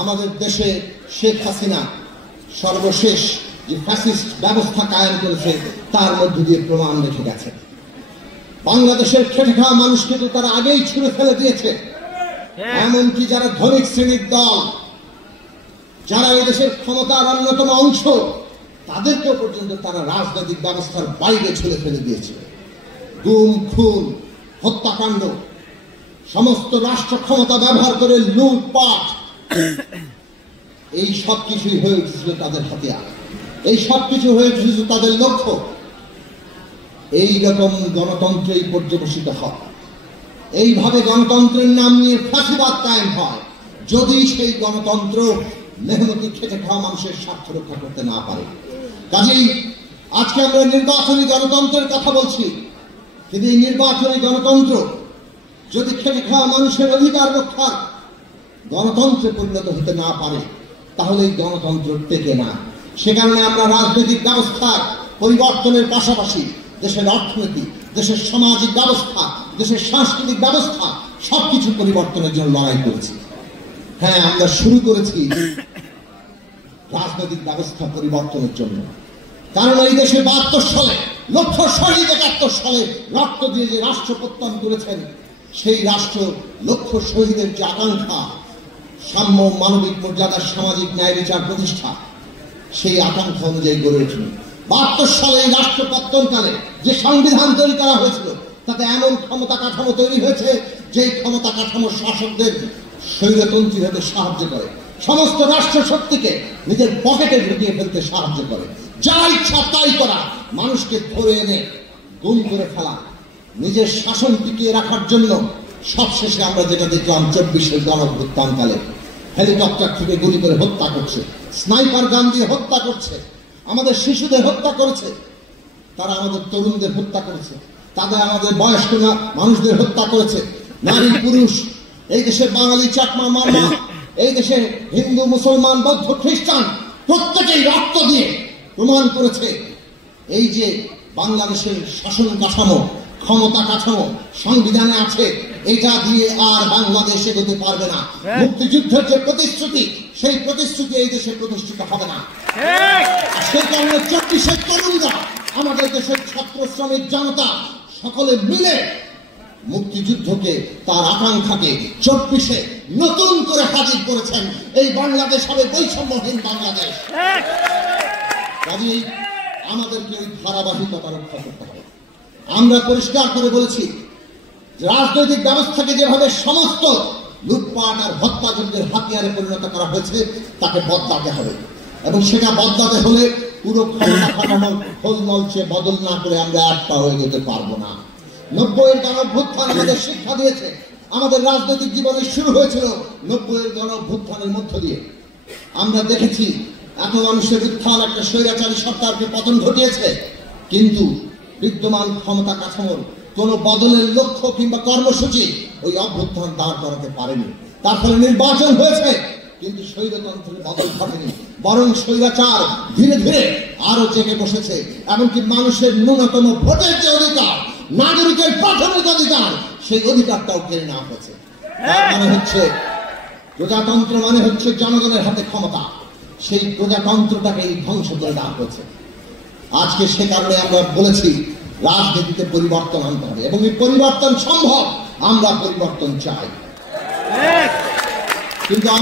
আমাদের দেশে শেখ হাসিনা সর্বশেষ যে ফ্যাসিস্ট ব্যবস্থা কায়েম করেছে তার মধ্য দিয়ে প্রমাণ রেখে গেছে। বাংলাদেশের খেটে খাওয়া মানুষকে তো তারা আগেই ছুঁড়ে ফেলে দিয়েছে। এমনকি যারা ধনিক শ্রেণীর দল, যারা এই দেশের ক্ষমতার অন্যতম অংশ, তাদেরকেও পর্যন্ত তারা রাজনৈতিক ব্যবস্থার বাইরে ছুঁড়ে ফেলে দিয়েছে। গুম, খুন, হত্যাকাণ্ড, সমস্ত রাষ্ট্র ক্ষমতা ব্যবহার করে লুটপাট, এই সব কিছুই হয়ে উঠেছিল তাদের হাতিয়ার, এই সব কিছু হয়ে উঠেছিল তাদের লক্ষ্য। এইরকম গণতন্ত্রেই পর্যবসিত হয়, এইভাবে গণতন্ত্রের নাম নিয়ে ফাঁসিবাদ কায়েম হয় যদি সেই গণতন্ত্র মেহনতি খেটে খাওয়া মানুষের স্বার্থ রক্ষা করতে না পারে। কাজেই আজকে আমরা নির্বাচনী গণতন্ত্রের কথা বলছি, কিন্তু এই নির্বাচনী গণতন্ত্র যদি খেটে খাওয়া মানুষের অধিকার রক্ষার গণতন্ত্রে পরিণত হতে না পারে তাহলে এই গণতন্ত্র টেকে না। সে কারণে আমরা রাজনৈতিক ব্যবস্থার পরিবর্তনের পাশাপাশি দেশের অর্থনীতি, দেশের সামাজিক ব্যবস্থা, দেশের সাংস্কৃতিক ব্যবস্থা সবকিছু পরিবর্তনের জন্য লড়াই করেছি। হ্যাঁ, আমরা শুরু করেছি রাজনৈতিক ব্যবস্থা পরিবর্তনের জন্য, কারণ এই দেশে ৭২ সালে লক্ষ শহীদ ৭১ সালে রক্ত দিয়ে যে রাষ্ট্র প্রত্যয়ন করেছেন, সেই রাষ্ট্র লক্ষ শহীদের যে আকাঙ্ক্ষা, সাম্য, মানবিক মর্যাদা, সামাজিক ন্যায় বিচার প্রতিষ্ঠা, সেই আকাঙ্ক্ষা অনুযায়ী গড়ে উঠল। ৭২ সালে এই রাষ্ট্র পত্তনকালে যে সংবিধান তৈরি করা হয়েছিল তাতে এমন ক্ষমতা কাঠামো তৈরি হয়েছে যে ক্ষমতা কাঠামো শাসকদের স্বৈরতন্ত্রী হতে সাহায্য করে, সমস্ত রাষ্ট্র শক্তিকে নিজের পকেটে ঢুকিয়ে ফেলতে সাহায্য করে, যা ইচ্ছা তাই করা, মানুষকে ধরে এনে গুম করে ফেলা, নিজের শাসন টিকিয়ে রাখার জন্য। সবশেষে আমরা যেটা দেখলাম ২৪-এর গণঅভ্যুত্থানকালে হেলিকপ্টার থেকে গুলি করে হত্যা করছে, স্নাইপার গান দিয়ে হত্যা করছে, আমাদের শিশুদের হত্যা করেছে, তারা আমাদের তরুণদের হত্যা করেছে, তাদের আমাদের বয়স্ক মানুষদের হত্যা করেছে, নারী পুরুষ, এই দেশের বাঙালি, চাকমা, মারমা, এই দেশে হিন্দু, মুসলমান, বৌদ্ধ, খ্রিস্টান প্রত্যেকেই রক্ত দিয়ে প্রমাণ করেছে এই যে বাংলাদেশের শাসন কাঠামো, ক্ষমতা কাঠামো সংবিধানে আছে, এটা দিয়ে আর বাংলাদেশ এগোতে পারবে না। মুক্তিযুদ্ধের যে প্রতিশ্রুতি, সেই প্রতিশ্রুতি এই দেশে প্রতিষ্ঠিত হবে না। সেই কারণে ২৪-এর তরুণরা, আমাদের দেশের ছাত্র, শ্রমিক, জনতা সকলে মিলে মুক্তিযুদ্ধকে, তার আকাঙ্ক্ষাকে ২৪-এ নতুন করে হাজির করেছেন। এই বাংলাদেশ হবে বৈষম্যহীন বাংলাদেশ। কাজেই আমাদেরকে ওই ধারাবাহিকতা রক্ষা করতে হবে। আমরা পরিষ্কার করে বলেছি, রাজনৈতিক ব্যবস্থাকে যেভাবে সমস্ত লুটপাট আর হত্যাযজ্ঞের হাতিয়ারে পরিণত করা হয়েছে তাকে বদলাতে হবে, এবং সেটা বদলাতে হলে পুরো ক্ষমতা কাঠামোর খোলমলচে বদল না করে আমরা এক পা হয়ে যেতে পারবো না। ৯০-এর গণঅভ্যুত্থান আমাদের শিক্ষা দিয়েছে। আমাদের রাজনৈতিক জীবনে শুরু হয়েছিল ৯০-এর গণঅভ্যুত্থানের মধ্য দিয়ে। আমরা দেখেছি এত মানুষের উত্থান একটা স্বৈরাচারী সরকারকে পতন ঘটিয়েছে, কিন্তু বিদ্যমান ক্ষমতা কাঠামোর কোন বদলের লক্ষ্য কিংবা কর্মসূচি ওই অভ্যুত্থান দাঁড় করাতে পারেনি। তার ফলে নির্বাচন হয়েছে, কিন্তু স্বৈরতন্ত্রের বদল ঘটেনি, বরং স্বৈরাচার ধীরে ধীরে আরো জেগে বসেছে। এমনকি মানুষের ন্যূনতম ভোটের যে অধিকার, নাগরিকের প্রাথমিক অধিকার, সেই অধিকারটাও কেড়ে নেওয়া হয়েছে। তার মানে হচ্ছে প্রজাতন্ত্র মানে হচ্ছে জনগণের হাতে ক্ষমতা, সেই প্রজাতন্ত্রটাকে ধ্বংস করে দেওয়া হয়েছে। আজকে সে কারণে আমরা বলেছি রাজনীতিতে পরিবর্তন আনতে হবে, এবং এই পরিবর্তন সম্ভব। আমরা পরিবর্তন চাই, কিন্তু